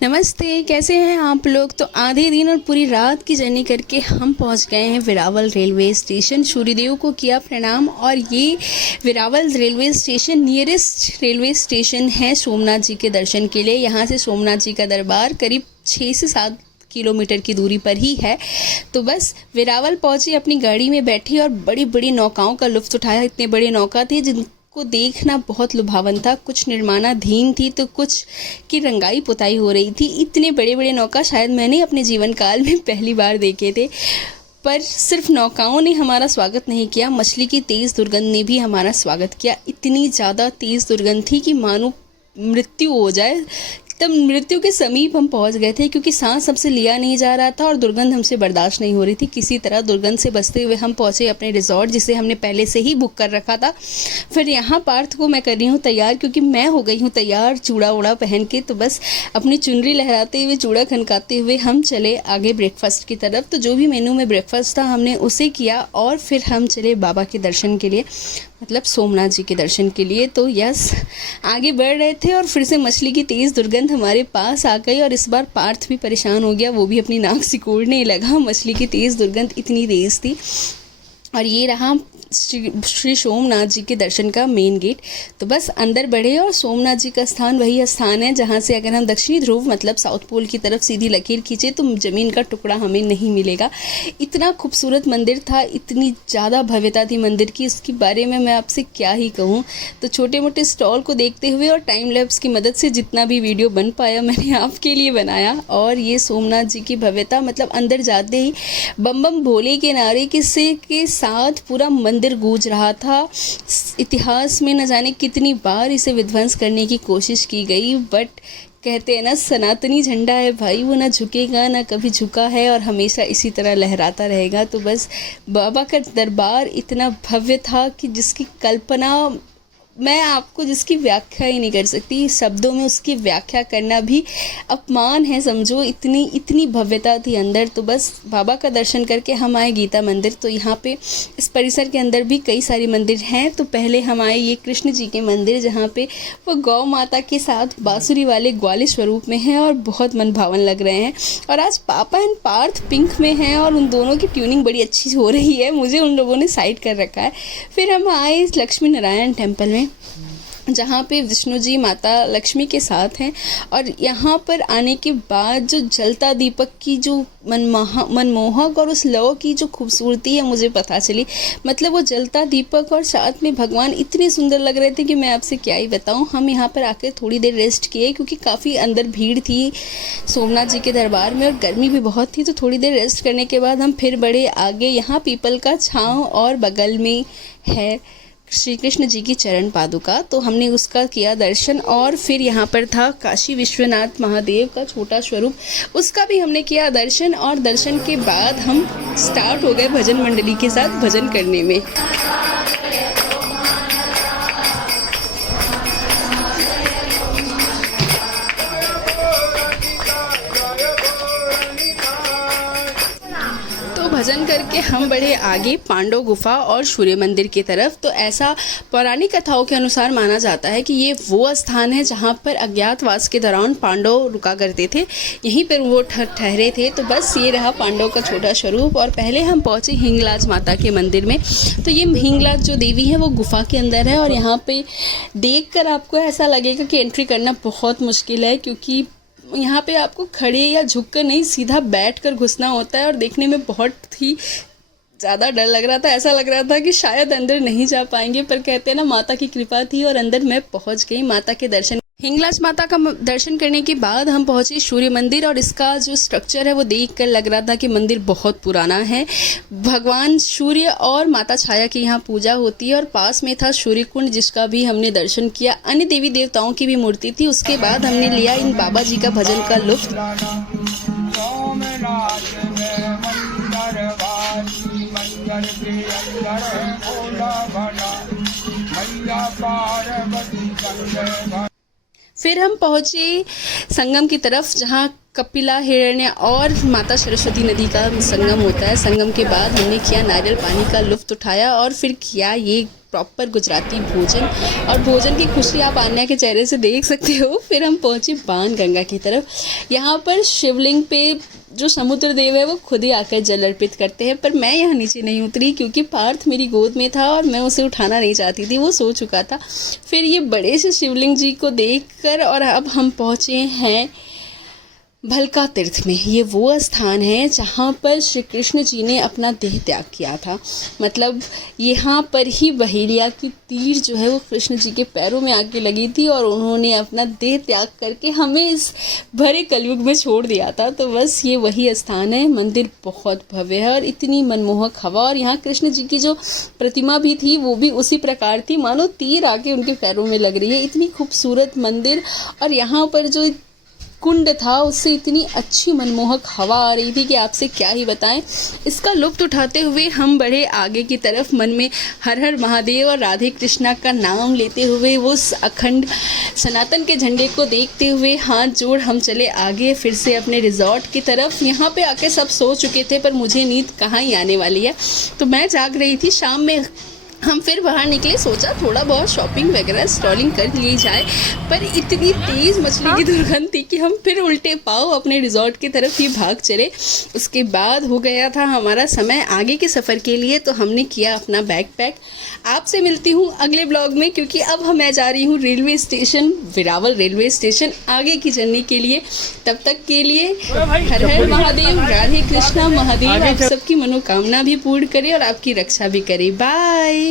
नमस्ते, कैसे हैं आप लोग। तो आधे दिन और पूरी रात की जर्नी करके हम पहुंच गए हैं वेरावल रेलवे स्टेशन। सूर्यदेव को किया प्रणाम। और ये Veraval railway station nearest railway station है सोमनाथ जी के दर्शन के लिए। यहाँ से सोमनाथ जी का दरबार करीब 6 से 7 किलोमीटर की दूरी पर ही है। तो बस वेरावल पहुंची, अपनी गाड़ी में बैठी और बड़ी बड़ी नौकाओं का लुत्फ़ उठाया। इतने बड़े नौका थे जिनको देखना बहुत लुभावन था। कुछ निर्माणाधीन थी तो कुछ की रंगाई पुताई हो रही थी। इतने बड़े बड़े नौका शायद मैंने अपने जीवन काल में पहली बार देखे थे। पर सिर्फ नौकाओं ने हमारा स्वागत नहीं किया, मछली की तेज़ दुर्गंध ने भी हमारा स्वागत किया। इतनी ज़्यादा तेज़ दुर्गंध थी कि मानो मृत्यु हो जाए। तब मृत्यु के समीप हम पहुंच गए थे, क्योंकि सांस हमसे लिया नहीं जा रहा था और दुर्गंध हमसे बर्दाश्त नहीं हो रही थी। किसी तरह दुर्गंध से बचते हुए हम पहुंचे अपने रिजॉर्ट, जिसे हमने पहले से ही बुक कर रखा था। फिर यहाँ पार्थ को मैं कर रही हूँ तैयार, क्योंकि मैं हो गई हूँ तैयार चूड़ा उड़ा पहन के। तो बस अपनी चुनरी लहराते हुए, चूड़ा खनकाते हुए हम चले आगे ब्रेकफास्ट की तरफ। तो जो भी मेनू में ब्रेकफास्ट था हमने उसे किया और फिर हम चले बाबा के दर्शन के लिए, मतलब सोमनाथ जी के दर्शन के लिए। तो यस, आगे बढ़ रहे थे और फिर से मछली की तेज़ दुर्गंध हमारे पास आ गई। और इस बार पार्थ भी परेशान हो गया, वो भी अपनी नाक सिकोड़ने लगा। मछली की तेज़ दुर्गंध इतनी तेज़ थी। और ये रहा श्री सोमनाथ जी के दर्शन का मेन गेट। तो बस अंदर बढ़े और सोमनाथ जी का स्थान वही स्थान है जहाँ से अगर हम दक्षिणी ध्रुव मतलब साउथ पोल की तरफ सीधी लकीर खींचे तो ज़मीन का टुकड़ा हमें नहीं मिलेगा। इतना खूबसूरत मंदिर था, इतनी ज़्यादा भव्यता थी मंदिर की, उसके बारे में मैं आपसे क्या ही कहूँ। तो छोटे मोटे स्टॉल को देखते हुए और टाइम लैप्स की मदद से जितना भी वीडियो बन पाया मैंने आपके लिए बनाया। और ये सोमनाथ जी की भव्यता, मतलब अंदर जाते ही बम बम भोले के नारे के साथ पूरा मंदिर गूंज रहा था। इतिहास में न जाने कितनी बार इसे विध्वंस करने की कोशिश की गई, बट कहते हैं ना, सनातनी झंडा है भाई, वो ना झुकेगा, ना कभी झुका है और हमेशा इसी तरह लहराता रहेगा। तो बस बाबा का दरबार इतना भव्य था कि जिसकी कल्पना मैं आपको, जिसकी व्याख्या ही नहीं कर सकती। शब्दों में उसकी व्याख्या करना भी अपमान है समझो, इतनी भव्यता थी अंदर। तो बस बाबा का दर्शन करके हम आए गीता मंदिर। तो यहाँ पे इस परिसर के अंदर भी कई सारे मंदिर हैं। तो पहले हम आए ये कृष्ण जी के मंदिर, जहाँ पे वो गौ माता के साथ बांसुरी वाले ग्वाले स्वरूप में हैं और बहुत मन भावन लग रहे हैं। और आज पापा एंड पार्थ पिंक में हैं और उन दोनों की ट्यूनिंग बड़ी अच्छी हो रही है, मुझे उन लोगों ने साइड कर रखा है। फिर हम आए इस लक्ष्मी नारायण टेम्पल में, जहाँ पे विष्णु जी माता लक्ष्मी के साथ हैं। और यहाँ पर आने के बाद जो जलता दीपक की जो मनमोहक और उस लौ की जो खूबसूरती है मुझे पता चली। मतलब वो जलता दीपक और साथ में भगवान इतने सुंदर लग रहे थे कि मैं आपसे क्या ही बताऊँ। हम यहाँ पर आकर थोड़ी देर रेस्ट किए, क्योंकि काफ़ी अंदर भीड़ थी सोमनाथ जी के दरबार में और गर्मी भी बहुत थी। तो थोड़ी देर रेस्ट करने के बाद हम फिर बढ़े आगे। यहाँ पीपल का छाँव और बगल में है श्री कृष्ण जी की चरण पादुका, तो हमने उसका किया दर्शन। और फिर यहाँ पर था काशी विश्वनाथ महादेव का छोटा स्वरूप, उसका भी हमने किया दर्शन। और दर्शन के बाद हम स्टार्ट हो गए भजन मंडली के साथ भजन करने में। भजन करके हम बढ़े आगे पांडव गुफा और सूर्य मंदिर की तरफ। तो ऐसा पौराणिक कथाओं के अनुसार माना जाता है कि ये वो स्थान है जहाँ पर अज्ञातवास के दौरान पांडव रुका करते थे, यहीं पर वो ठहरे थे। तो बस ये रहा पांडव का छोटा स्वरूप। और पहले हम पहुँचे हिंगलाज माता के मंदिर में। तो ये हिंगलाज जो देवी है वो गुफा के अंदर है और यहाँ पे देखकर आपको ऐसा लगेगा कि एंट्री करना बहुत मुश्किल है, क्योंकि यहाँ पे आपको खड़े या झुककर नहीं, सीधा बैठकर घुसना होता है। और देखने में बहुत ही ज़्यादा डर लग रहा था, ऐसा लग रहा था कि शायद अंदर नहीं जा पाएंगे। पर कहते हैं ना, माता की कृपा थी और अंदर मैं पहुँच गई। माता के दर्शन, हिंगलाज माता का दर्शन करने के बाद हम पहुँचे सूर्य मंदिर। और इसका जो स्ट्रक्चर है वो देखकर लग रहा था कि मंदिर बहुत पुराना है। भगवान सूर्य और माता छाया की यहाँ पूजा होती है। और पास में था सूर्य कुंड, जिसका भी हमने दर्शन किया। अन्य देवी देवताओं की भी मूर्ति थी। उसके बाद हमने लिया इन बाबा जी का भजन का लुत्फ। फिर हम पहुँचे संगम की तरफ, जहाँ कपिला, हिरण्य और माता सरस्वती नदी का संगम होता है। संगम के बाद हमने किया नारियल पानी का लुत्फ़ उठाया और फिर किया ये प्रॉपर गुजराती भोजन, और भोजन की खुशी आप आन्या के चेहरे से देख सकते हो। फिर हम पहुँचे बाणगंगा की तरफ। यहाँ पर शिवलिंग पे जो समुद्र देव है वो खुद ही आकर जल अर्पित करते हैं, पर मैं यहाँ नीचे नहीं उतरी क्योंकि पार्थ मेरी गोद में था और मैं उसे उठाना नहीं चाहती थी, वो सो चुका था। फिर ये बड़े से शिवलिंग जी को देखकर और अब हम पहुँचे हैं भलका तीर्थ में। ये वो स्थान है जहाँ पर श्री कृष्ण जी ने अपना देह त्याग किया था। मतलब यहाँ पर ही बहेलिया की तीर जो है वो कृष्ण जी के पैरों में आके लगी थी और उन्होंने अपना देह त्याग करके हमें इस भरे कलयुग में छोड़ दिया था। तो बस ये वही स्थान है। मंदिर बहुत भव्य है और इतनी मनमोहक हवा, और यहाँ कृष्ण जी की जो प्रतिमा भी थी वो भी उसी प्रकार थी, मानो तीर आके उनके पैरों में लग रही है। इतनी खूबसूरत मंदिर, और यहाँ पर जो कुंड था उससे इतनी अच्छी मनमोहक हवा आ रही थी कि आपसे क्या ही बताएं। इसका लुत्फ़ उठाते हुए हम बढ़े आगे की तरफ, मन में हर हर महादेव और राधे कृष्णा का नाम लेते हुए, वो अखंड सनातन के झंडे को देखते हुए हाथ जोड़ हम चले आगे फिर से अपने रिजॉर्ट की तरफ। यहाँ पे आके सब सो चुके थे पर मुझे नींद कहाँ ही आने वाली है, तो मैं जाग रही थी। शाम में हम फिर बाहर निकले, सोचा थोड़ा बहुत शॉपिंग वगैरह स्टॉलिंग कर ली जाए, पर इतनी तेज़ मछली की दुर्गंध थी कि हम फिर उल्टे पाँव अपने रिजॉर्ट की तरफ ही भाग चले। उसके बाद हो गया था हमारा समय आगे के सफ़र के लिए, तो हमने किया अपना बैग पैक। आपसे मिलती हूँ अगले ब्लॉग में, क्योंकि अब मैं जा रही हूँ railway station, Veraval railway station, आगे की जर्नी के लिए। तब तक के लिए हर हर महादेव, राधे कृष्णा। महादेव आप सबकी मनोकामना भी पूर्ण करे और आपकी रक्षा भी करे। बाय।